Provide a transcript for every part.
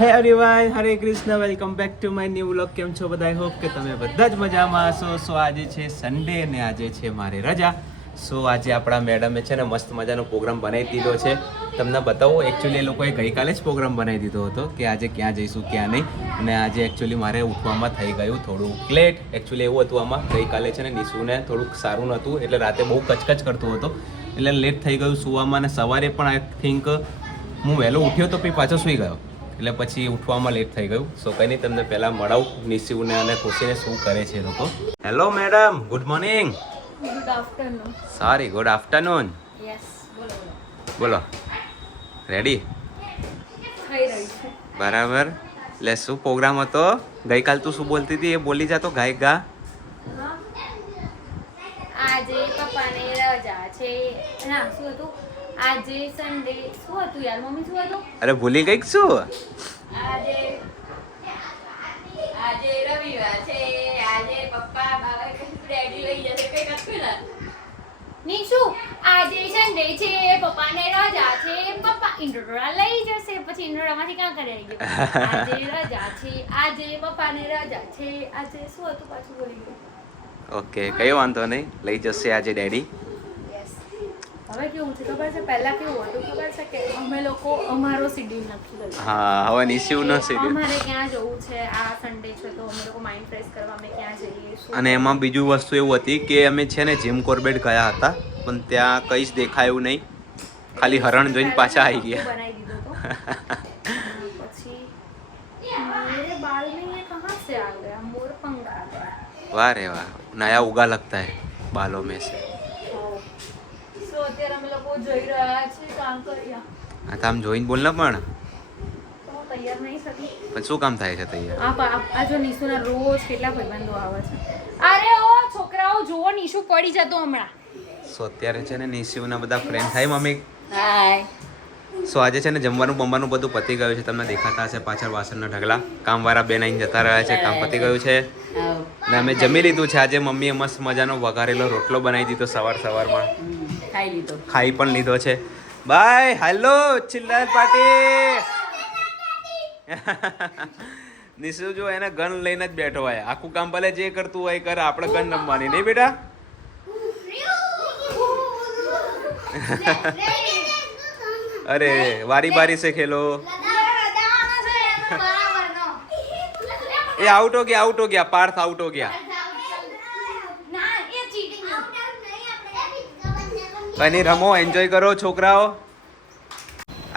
Hey everyone Hare Krishna welcome back to my new vlog કેમ છો બધા? Hope કે તમે બધા જ મજામાં હશો. સો આજે છે સન્ડે અને આજે છે મારે રજા. સો આજે આપણા મેડમે છે ને મસ્ત મજાનો પ્રોગ્રામ બનાવી દીધો છે. તમને બતાવો એકચ્યુઅલી એ લોકોએ ગઈકાલે જ પ્રોગ્રામ બનાવી દીધો હતો કે આજે ક્યાં જઈશું, ક્યાં નહીં. અને આજે એકચ્યુઅલી મારે ઉઠવામાં થઈ ગયું થોડું લેટ એકચ્યુઅલી એવું હતું આમાં, ગઈકાલે છે ને નિશુને થોડુંક સારું નહોતું, એટલે રાતે બહુ કચકચ કરતો હતો. એટલે લેટ થઈ ગયું સુવામાં અને સવારે પણ આઈ થિંક હું વહેલો ઉઠ્યો તો પછી પાછો સૂઈ ગયો. એટલે પછી ઉઠવામાં લેટ થઈ ગયું. સો કંઈ નહીં તમને પહેલાં મળાવું. નિશિવને અને ખુશીને શું કરે છે લોકો. Hello madam good morning good afternoon sorry good afternoon yes બોલો રેડી બરાબર. એટલે શું પ્રોગ્રામ હતો? ગઈકાલ તું શું બોલતી હતી? એ બોલી જા તો ગાય ગા. આજે પપ્પાને રજા છે. ના શું હતું? આજે સન્ડે શું હતું યાર? મમ્મી શું હતું? અરે ભૂલી ગઈ કે શું? આજે આજે રવિવાર છે. આજે પપ્પા બાબા ડેડી લઈ જશે કશું ના? નીશુ આજે સન્ડે છે. પપ્પાને રજા છે. પપ્પા ઇન્ડોરા લઈ જશે. પછી ઇન્ડોરામાંથી ક્યાં કરે આવી ગયો? આજે રજા છે. આજે પપ્પાને રજા છે. આજે શું હતું પાછું બોલી ગયું? ઓકે કઈ વાંધો નહીં. લઈ જશે આજે ડેડી. હવે કેવું છે ખબર છે પહેલા કેવું હતું ખબર છે કે અમે લોકો અમારો શેડ્યુલ નક્કી કર્યું હા હવે નિશિવનો સીરિયલ અમારે ક્યાં જવું છે આ સન્ડે છે તો અમે લોકો માઇન્ડ ફ્રેશ કરવા અમે ક્યાં જઈએ શું અને એમાં બીજું વસ્તુ એવું હતી કે અમે છે ને જીમ કોર્બેટ ગયા હતા પણ ત્યાં કંઈ જ દેખાયું નહીં ખાલી હરણ જોઈને પાછા આવી ગયા બનાવી દીધો તો પછી मेरे बाल में ये कहाँ से आ गया मोर पंख आ गया वाह रे वाह नया उगा लगता है बालों में से જઈ રહ્યા છે કામ કર્યા. આ તો આમ જોઈને બોલ ને પણ. તૈયાર નહીં થતી. પણ શું કામ થાય છે તૈયાર? આ આ જો નિશુના રોજ કેટલા ભાઈબંધો આવે છે. અરે ઓ છોકરાઓ જુઓ નિશુ પડી જતો હમણાં. સો અત્યારે છે ને નિશિવના બધા ફ્રેન્ડ થાય મમ્મી. હાય સો આજે છે ને જમવાનું બમવાનું બધું પતી ગયું છે તમને દેખાતા હશે પાછળ વાસણના ઢગલા. કામવાળા બેન આઈને જતા રહ્યા છે કામ પતી ગયું છે. ને અમે જમી લીધું છે આજે મમ્મીએ મસ્ત મજાનો વઘારેલો રોટલો બનાવી દીધો સવાર સવારમાં. ખાઈ લીધો. ખાઈ પણ લીધો છે. બાય હેલો ચિલ્લર પાર્ટી નિશુ જો એને ગન લઈને જ બેઠો હોય. આખું કામ ભલે જે કરતું હોય કર, આપણે ગન રમવાની. નહીં બેટા? અરે વારી બારી સે ખેલો. એ આઉટ હો ગયા આઉટ હો ગયા. પાર્થ આઉટ હો ગયા. કઈ રમો એન્જોય કરો છોકરાઓ.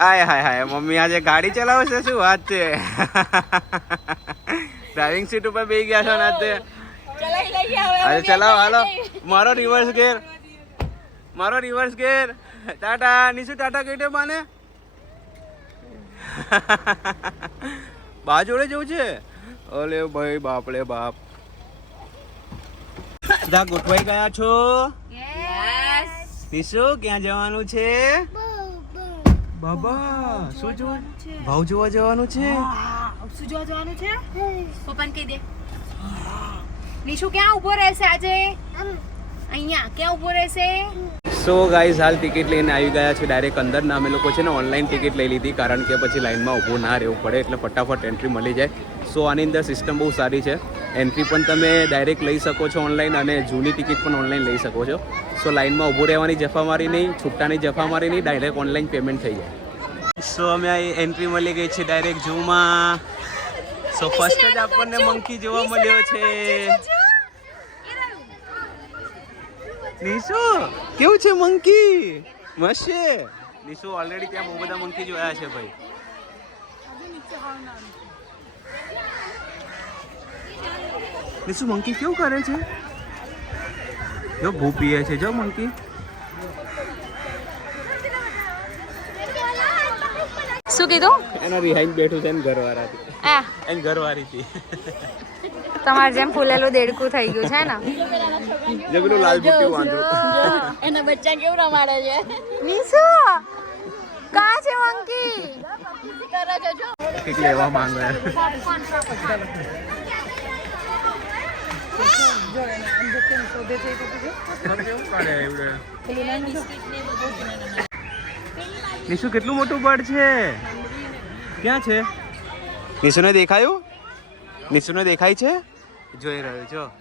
આય હાય હાય, મમ્મી આજે ગાડી ચલાવે છે શું વાત છે? ડ્રાઇવિંગ સીટ ઉપર બેસી ગયા છો ને આજે? અરે ચલાવો, હાલો. મારો રિવર્સ ગેર મારો રિવર્સ ગેર ટાટા નીચે ટાટા કઈ માને. બા જોડે જવું છે? અલે ભાઈ બાપ લે બાપ. બધા ગોઠવાઈ ગયા છો? નિશુ ક્યાં જવાનું છે? બાબા શું જોવાનું છે? ભાવ જોવા જવાનું છે? શું જોવા જવાનું છે? પપ્પાને કહી દે. નિશુ ક્યાં ઊભો રહેશે આજે? અહીંયા ક્યાં ઊભો રહેશે? સો ગાઈઝ હાલ ટિકિટ લઈને આવી ગયા છે ડાયરેક્ટ અંદર ના અમે લોકો છે ને ઓનલાઈન ટિકિટ લઈ લીધી કારણ કે પછી લાઈનમાં ઊભું ના રહેવું પડે એટલે ફટાફટ એન્ટ્રી મળી જાય. સો આની અંદર સિસ્ટમ બહુ સારી છે. એન્ટ્રી પણ તમે ડાયરેક્ટ લઈ શકો છો ઓનલાઈન અને જૂની ટિકિટ પણ ઓનલાઈન લઈ શકો છો. સો લાઈનમાં ઊભું રહેવાની જફામારી નહીં છૂટાની જફામારી નહીં ડાયરેક્ટ ઓનલાઈન પેમેન્ટ થઈ જાય. સો અમે અહીં એન્ટ્રી મળી ગઈ છે ડાયરેક્ટ ઝૂમાં સો ફર્સ્ટ જ આપણને મંકી જોવા મળ્યો છે. નિશુ કેવું છે મંકી મસ્ત છે. નિશુ ઓલરેડી ત્યાં બહુ બધા મંકી જોયા છે ભાઈ. નિશુ મંકી કેવું કરે છે? જો ભૂ પીએ છે. જો મંકી શું કીધું? એનો રિહાઈન બેઠું છે ને ઘરવાળાથી. એમ ઘરવાળી ઘરવાળીથી. તમારે જેમ ફૂલેલું દેડકું થઈ ગયું છે ને? જે પેલું લાલ બુટ્ટી વાંધો એના બચ્ચા કેવું રમાડે છે? નિશુ કા છે મંકી જ જો. કે લેવા માંગે. નિશુ કેટલું મોટું બર્ડ છે? ક્યાં છે? નિશુને દેખાયું? નિશુને દેખાય છે? જોઈ રહ્યો છો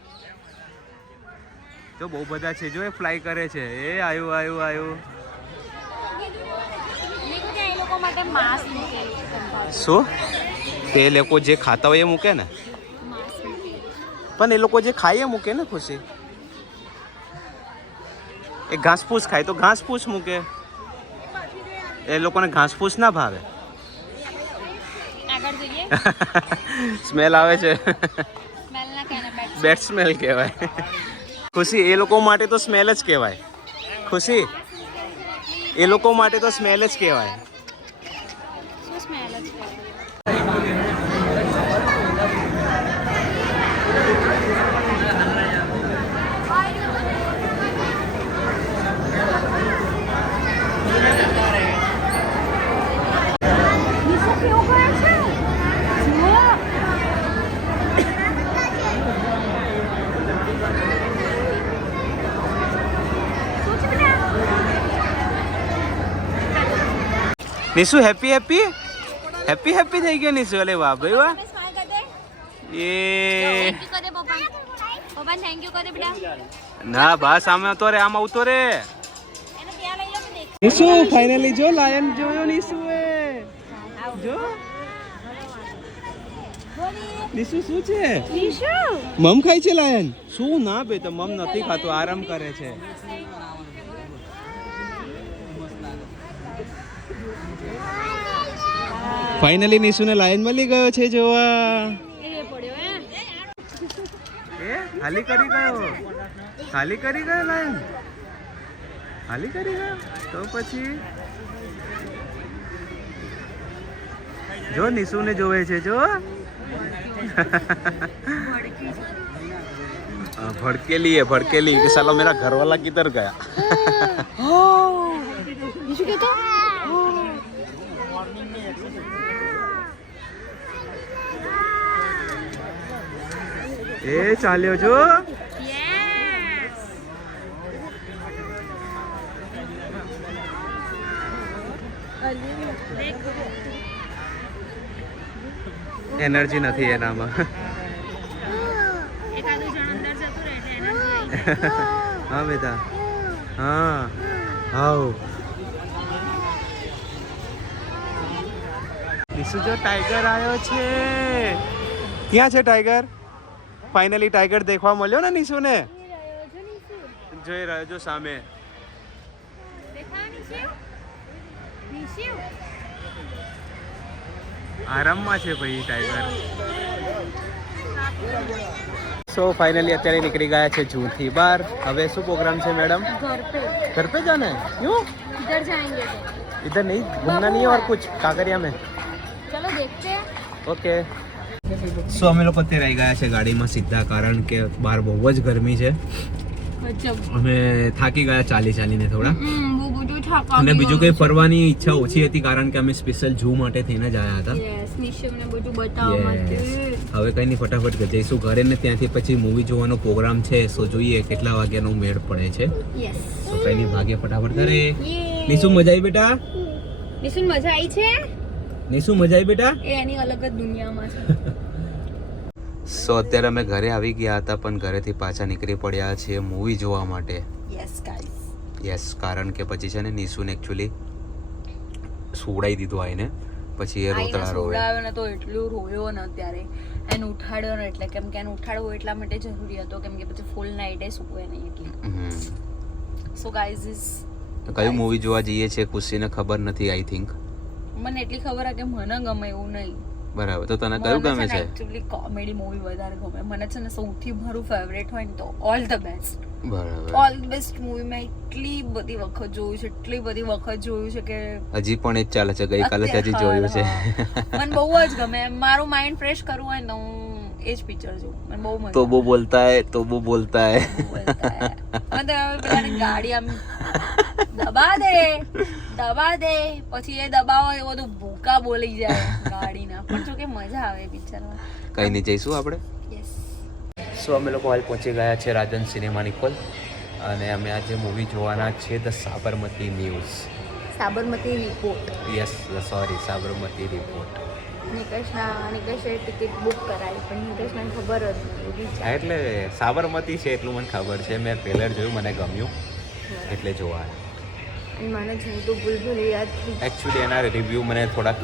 તો બહુ બધા છે જો એ ફ્લાય કરે છે. એ આવ્યું આવ્યું આવ્યું. શું? તે લોકો જે ખાતા હોય એ મૂકે ને. પણ એ લોકો જે ખાઈએ મૂકે ને ખુશી. એ ઘાસફૂસ ખાય તો ઘાસફૂસ મૂકે. એ લોકોને ઘાસફૂસ ના ભાવે. સ્મેલ આવે છે. બેડ સ્મેલ કહેવાય ખુશી એ લોકો માટે તો સ્મેલ જ કહેવાય. ખુશી એ લોકો માટે તો સ્મેલ જ કહેવાય? Nishu happy happy happy happy થઈ ગયો નિશુ. અલે વાહ ભાઈ વાહ. એ. ના બા સામે આવતો રે આમ આવતો રે. નિશુ ફાઇનલી જો લાયન જોયો નિશુ એ. જો. નિશુ શું છે? નિશુ. મમ ખાય છે લાયન શું ના બે તો મમ નથી ખાતો આરામ કરે છે. ફાઇનલી નિશુને લાઈન મળી ગયો છે જોવા. એ હાલી કરી ગયો. હાલી કરી ગયો લાઈન હાલી કરી ગયો. તો પછી જો નિશુને જોવે છે જો. ભડકેલી હે ભડકેલી. કે સાલો મેરા ઘરવાલા કિધર ગયા. નિશુ કહેતો એ ચાલ્યો જો. એનર્જી નથી એનામાં. હા, બેટા. હા. હાઉ. નિશુ જો ટાઈગર આવ્યો છે. ક્યાં છે ટાઈગર ફાઇનલી ટાઈગર દેખવા મળ્યો ને નિશુને જોઈ રહ્યો છો સામે દેખા નિશુ નિશુ આરામમાં છે ભાઈ ટાઈગર સો ફાઇનલી અત્યારે નીકળી ગયા છે જૂથી બહાર હવે શું પ્રોગ્રામ છે મેડમ घर पे घर पे जाना है क्यों इधर जाएंगे तो इधर नहीं घूमना नहीं है और कुछ काकरिया में चलो देखते हैं ઓકે સો અમે લોકો અત્યારે આવી ગયા છે ગાડીમાં સીધા કારણ કે બહાર બહુ જ ગરમી છે. અમે થાકી ગયા ચાલી ચાલીને થોડા. અને બીજું કંઈ ફરવાની ઈચ્છા ઓછી હતી કારણ કે અમે સ્પેશિયલ ઝૂ માટે થઈને જ આવ્યા હતા. હવે કઈ નહીં ફટાફટ જઈશું ઘરે ને ત્યાંથી પછી મૂવી જોવાનો પ્રોગ્રામ છે સો જોઈએ કેટલા વાગ્યાનો મેળ પડે છે. તો કઈ નહીં ભાગે ફટાફટ ઘરે. નિશુ મજા આવી બેટા? નિશુ મજા આવી છે? નિશુ મજા આવી બેટા? એ એની અલગ જ દુનિયામાં છે. સો અત્યારે અમે ઘરે આવી ગયા હતા પણ ઘરેથી પાછા નીકળી પડ્યા છીએ મૂવી જોવા માટે. યસ યસ કારણ કે પછી છે ને નિશુને એકચ્યુઅલી સુડાઈ દીધો આઈને. પછી એ રોતડા રોવે. ને તો એટલું રોયો ને અત્યારે. એને ઉઠાડ્યો ને એટલે કેમ કે એને ઉઠાડવો એટલા માટે જરૂરી હતો કેમ કે પછી ફૂલ નાઈટે સૂવે નહીં એટલે. સો ગાઈઝ ઇઝ કયું મૂવી જોવા જઈએ છે ખુશીને ખબર નથી આઈ થિંક મને એટલી ખબર આ કે મને ગમે એવું નહીં. બરાબર તો તને કયું ગમે છે? એકચ્યુઅલી કોમેડી મૂવી વધારે ગમે. મને છે ને સૌથી મારું ફેવરેટ હોય ને તો ઓલ ધ બેસ્ટ બરાબર. ઓલ ધ બેસ્ટ મૂવી મેં એટલી બધી વખત જોયું છે એટલી બધી વખત જોયું છે કે હજી પણ એ જ ચાલે છે ગઈકાલે જ હજી જોયું છે. મને બહુ જ ગમે. મારું માઇન્ડ ફ્રેશ કરવું હોય ને તો હું એ જ પિક્ચર જોઉં. મને બહુ મજા તો બહુ બોલતા હે તો બહુ બોલતા હે ગાડી આમ દબા દે દબા દે. પછી એ દબાવો એ બધું ભૂકા બોલી જાય ગાડીના. પણ જો કે મજા આવે પિક્ચરમાં. કઈ નહીં જઈશું આપણે? યસ સો અમે લોકો હાલ પહોંચી ગયા છે રાજન સિનેમા નિકોલ અને અમે આજે મૂવી જોવાના છે the Sabarmati news Sabarmati report yes sorry Sabarmati report નિકેશના નિકેશે ટિકિટ બુક કરાવી પણ નિકેશને ખબર જ નહીં એટલે સાબરમતી છે એટલું મને ખબર છે. મેં ટ્રેલર જોયું મને ગમ્યું. એટલે જોવા મને જંતુ એકચ્યુઅલી એના રિવ્યૂ મને થોડાક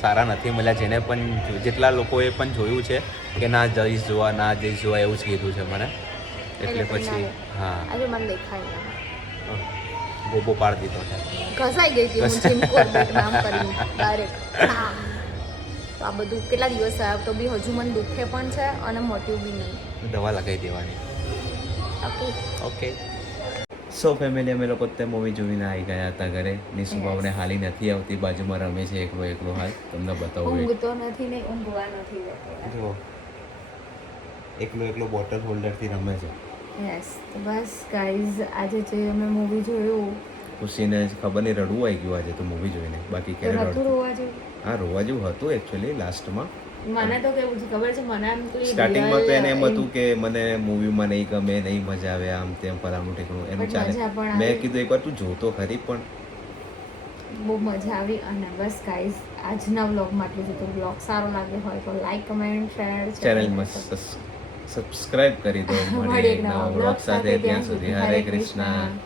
સારા નથી મળ્યા જેને પણ જેટલા લોકોએ પણ જોયું છે કે ના જઈશ જોવા ના જઈશ જોવા એવું જ કીધું છે મને. એટલે પછી હા. આજે મને દેખાય ગોબો પાડી દીધો છે. ઘસાઈ ગઈ હતી હું નામ કરીને. ડાયરેક્ટ તો આ બધું કેટલા દિવસ થયા? તો બી હજુ મને દુખે પણ છે અને મોટ્યું બી નહીં. દવા લગાવી દેવાની. ઓકે. ઓકે. સો ફેમિલી અમે લોકો તે મૂવી જોઈને આવી ગયા હતા ઘરે. નિશુભાવને હાલી નથી આવતી બાજુમાં રમે છે એકલો એકલો હાલ. તમને બતાવું ઊંઘ તો નથી ને ઊંઘવા નથી જો એકલો એકલો બોટલ હોલ્ડરથી રમે છે. યસ તો બસ ગાઈઝ આજે જે અમે મૂવી જોયું. ખુશીને ખબર નહીં રડવું આવી ગયું આજે તો મૂવી જોઈને. બાકી ક્યારે રડતું? રોવા જેવું? હા રોવા જેવું હતું એકચ્યુઅલી લાસ્ટમાં મને તો કેવું છે ખબર છે મને આમ તો સ્ટાર્ટિંગમાં તો એને એમ હતું કે મને મૂવીમાં નહીં ગમે નહીં મજા આવે આમ તેમ ફલાણું ઠીકણું એનું ચાલે. મેં કીધું એકવાર તું જોતો ખરી પણ. બહુ મજા આવી અને બસ ગાઈસ આજના વ્લોગમાં આટલું જ હતું વ્લોગ સારો લાગ્યો હોય તો લાઈક કમેન્ટ શેર ચેનલમાં સબસ્ક્રાઇબ કરી દો. મળીએ એક નવા વ્લોગ સાથે ત્યાં સુધી. હરે કૃષ્ણ.